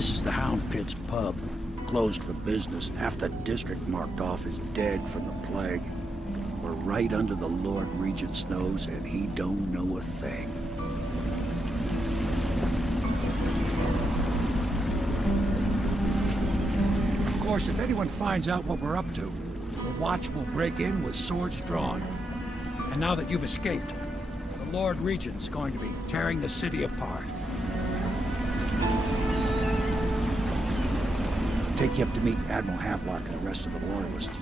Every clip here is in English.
This is the Hound Pit's pub. Closed for business. Half the district marked off as dead from the plague. We're right under the Lord Regent's nose, and he don't know a thing. Of course, if anyone finds out what we're up to, the Watch will break in with swords drawn. And now that you've escaped, the Lord Regent's going to be tearing the city apart. Take you up to meet Admiral Havelock and the rest of the Loyalists.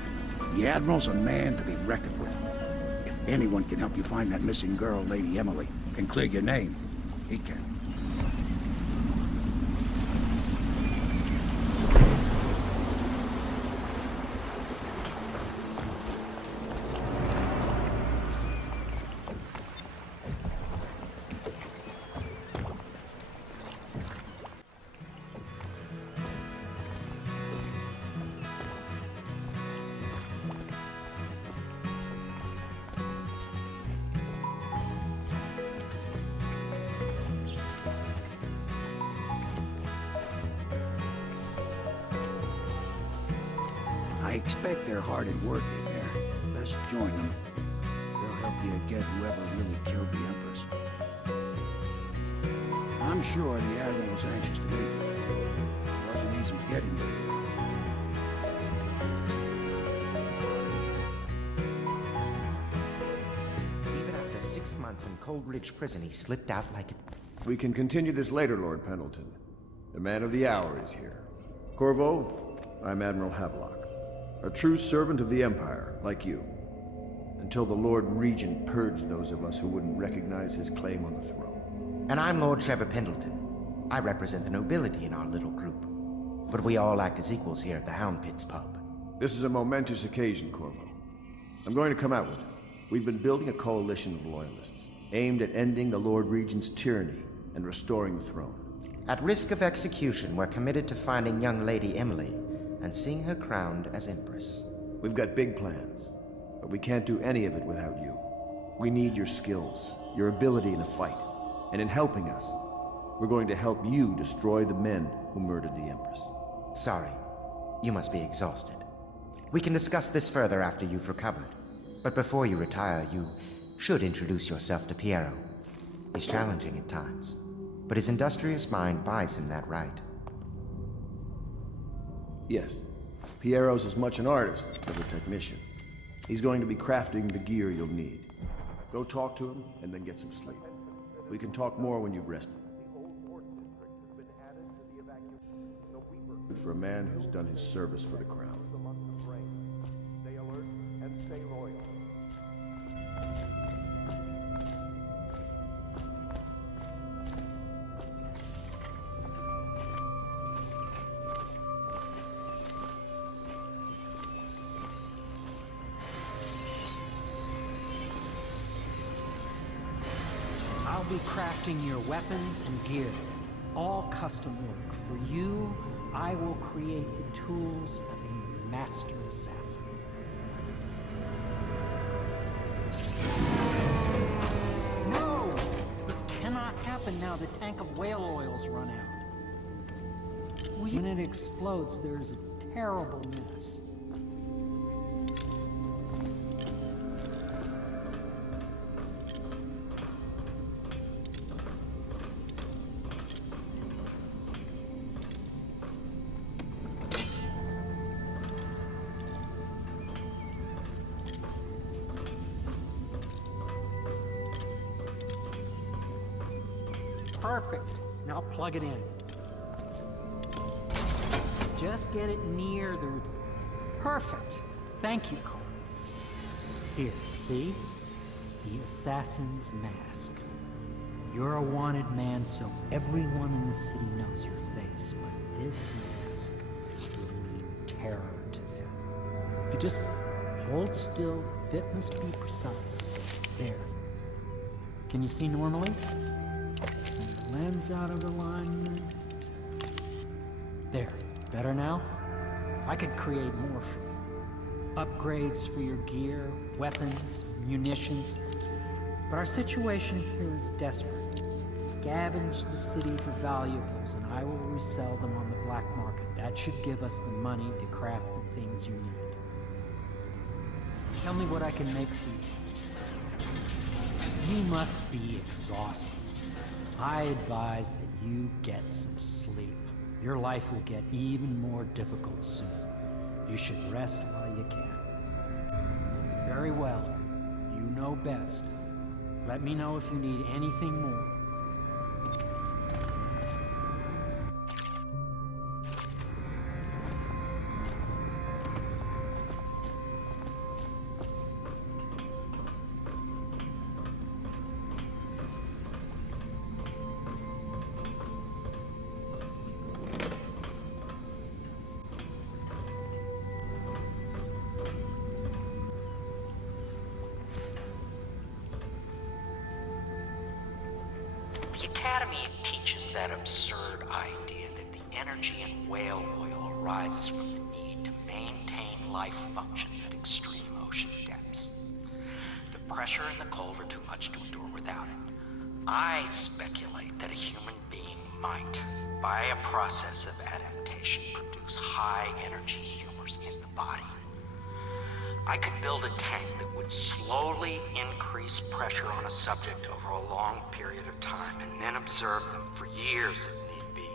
The Admiral's a man to be reckoned with. If anyone can help you find that missing girl, Lady Emily, and clear your name, he can. I expect they're hard at work in there. Best join them. They'll help you get whoever really killed the Empress. I'm sure the Admiral was anxious to meet you. It wasn't easy getting you. Even after 6 months in Cold Ridge Prison, he slipped out like a... We can continue this later, Lord Pendleton. The man of the hour is here. Corvo, I'm Admiral Havelock. A true servant of the Empire, like you. Until the Lord Regent purged those of us who wouldn't recognize his claim on the throne. And I'm Lord Trevor Pendleton. I represent the nobility in our little group. But we all act as equals here at the Hound Pit's pub. This is a momentous occasion, Corvo. I'm going to come out with it. We've been building a coalition of loyalists, aimed at ending the Lord Regent's tyranny and restoring the throne. At risk of execution, we're committed to finding young Lady Emily and seeing her crowned as Empress. We've got big plans, but we can't do any of it without you. We need your skills, your ability in a fight, and in helping us, we're going to help you destroy the men who murdered the Empress. Sorry, you must be exhausted. We can discuss this further after you've recovered. But before you retire, you should introduce yourself to Piero. He's challenging at times, but his industrious mind buys him that right. Yes, Piero's as much an artist as a technician. He's going to be crafting the gear you'll need. Go talk to him, and then get some sleep. We can talk more when you've rested. Good for a man who's done his service for the crown. Stay alert and stay loyal. I'll be crafting your weapons and gear, all custom work. For you, I will create the tools of a master assassin. No! This cannot happen now. The tank of whale oil's run out. When it explodes, there's a terrible mess. Perfect. Now plug it in. Just get it near the... Perfect. Thank you, Cole. Here, see? The assassin's mask. You're a wanted man, so everyone in the city knows your face, but this mask will mean terror to them. If you just hold still, fit must be precise. There. Can you see normally? Lens out of alignment. There. Better now? I could create more for you. Upgrades for your gear, weapons, munitions. But our situation here is desperate. Scavenge the city for valuables, and I will resell them on the black market. That should give us the money to craft the things you need. Tell me what I can make for you. You must be exhausted. I advise that you get some sleep. Your life will get even more difficult soon. You should rest while you can. Very well. You know best. Let me know if you need anything more. The Academy teaches that absurd idea that the energy in whale oil arises from the need to maintain life functions at extreme ocean depths. The pressure and the cold are too much to endure without it. I speculate that a human being might, by a process of adaptation, produce high-energy humors in the body. I could build a tank that would slowly increase pressure on a subject over a long period of time and then observe them for years if need be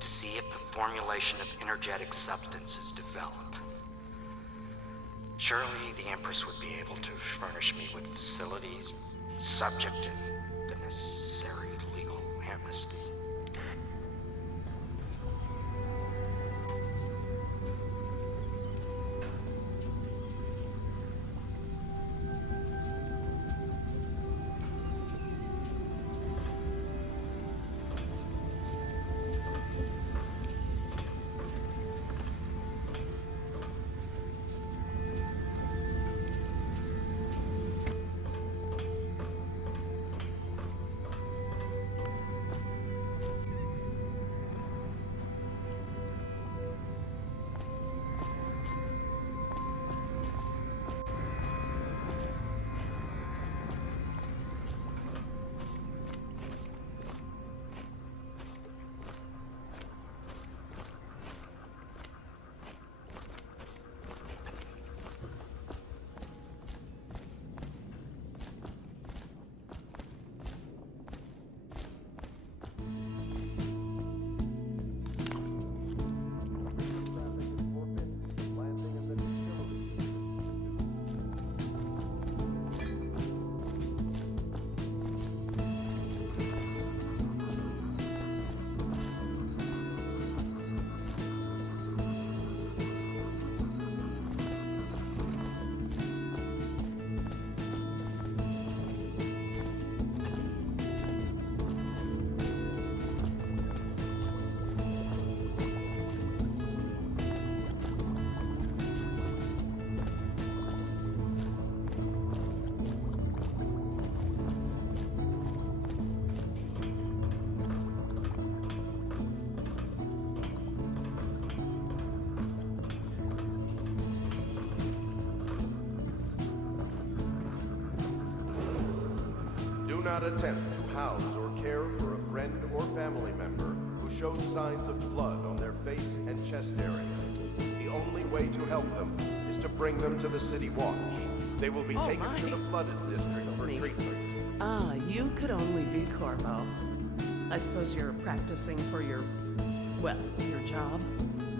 to see if the formulation of energetic substances develop. Surely the Empress would be able to furnish me with facilities subject to the necessary legal amnesty. Do not attempt to house or care for a friend or family member who shows signs of blood on their face and chest area. The only way to help them is to bring them to the City Watch. They will be taken to the flooded district for treatment. Ah, you could only be Corvo. I suppose you're practicing for your job.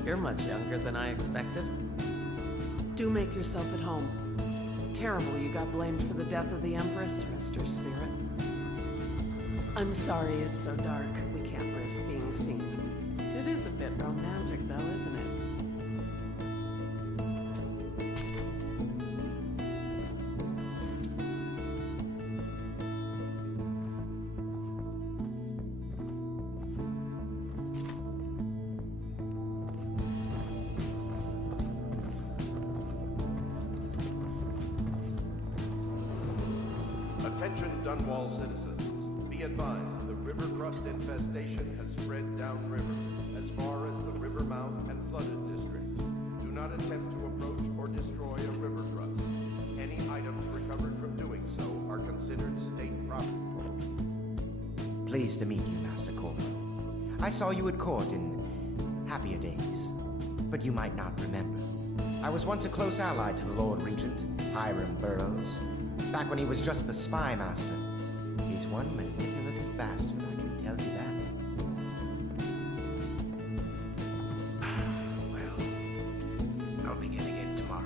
You're much younger than I expected. Do make yourself at home. Terrible you got blamed for the death of the Empress. Rest her spirit. I'm sorry it's so dark. We can't risk being seen. It is a bit romantic, though, isn't it? Attention Dunwall citizens. Be advised the river crust infestation has spread downriver as far as the river mouth and flooded districts. Do not attempt to approach or destroy a river crust. Any items recovered from doing so are considered state property. Please pleased to meet you, Master Corvo. I saw you at court in happier days, but you might not remember. I was once a close ally to the Lord Regent, Hiram Burroughs, back when he was just the spy master. He's one manipulative bastard, I can tell you that. Well, I'll begin again tomorrow.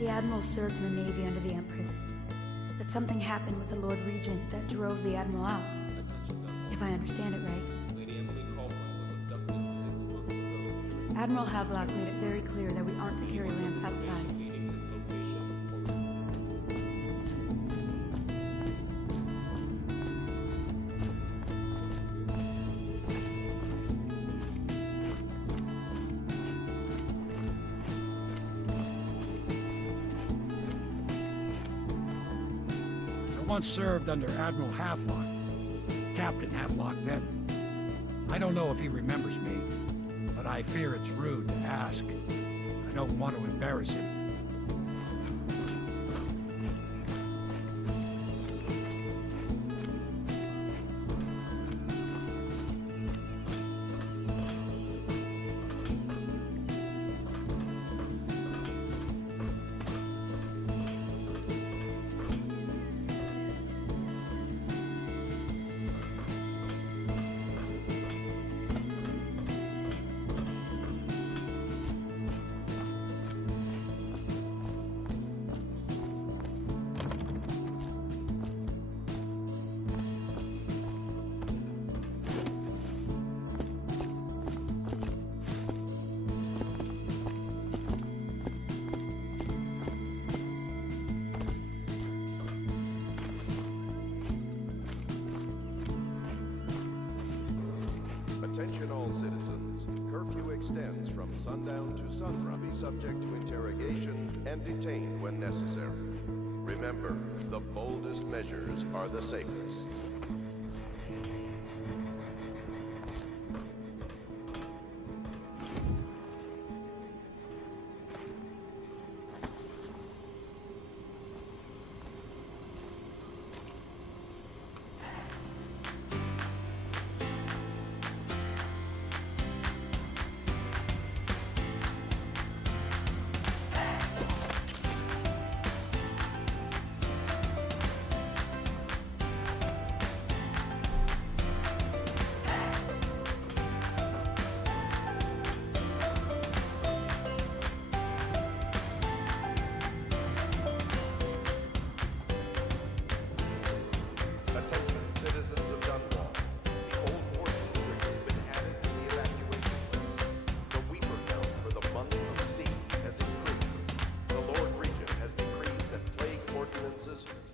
The Admiral served in the Navy under the Empress, but something happened with the Lord Regent that drove the Admiral out, if I understand it right. Admiral Havelock made it very clear that we aren't to carry lamps outside. I once served under Admiral Havelock, Captain Havelock then. I don't know if he remembers me, but I fear it's rude to ask. I don't want to embarrass him. Attention all citizens. Curfew extends from sundown to sunrise. Be subject to interrogation and detained when necessary. Remember, the boldest measures are the safest.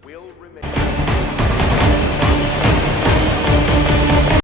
Will remain.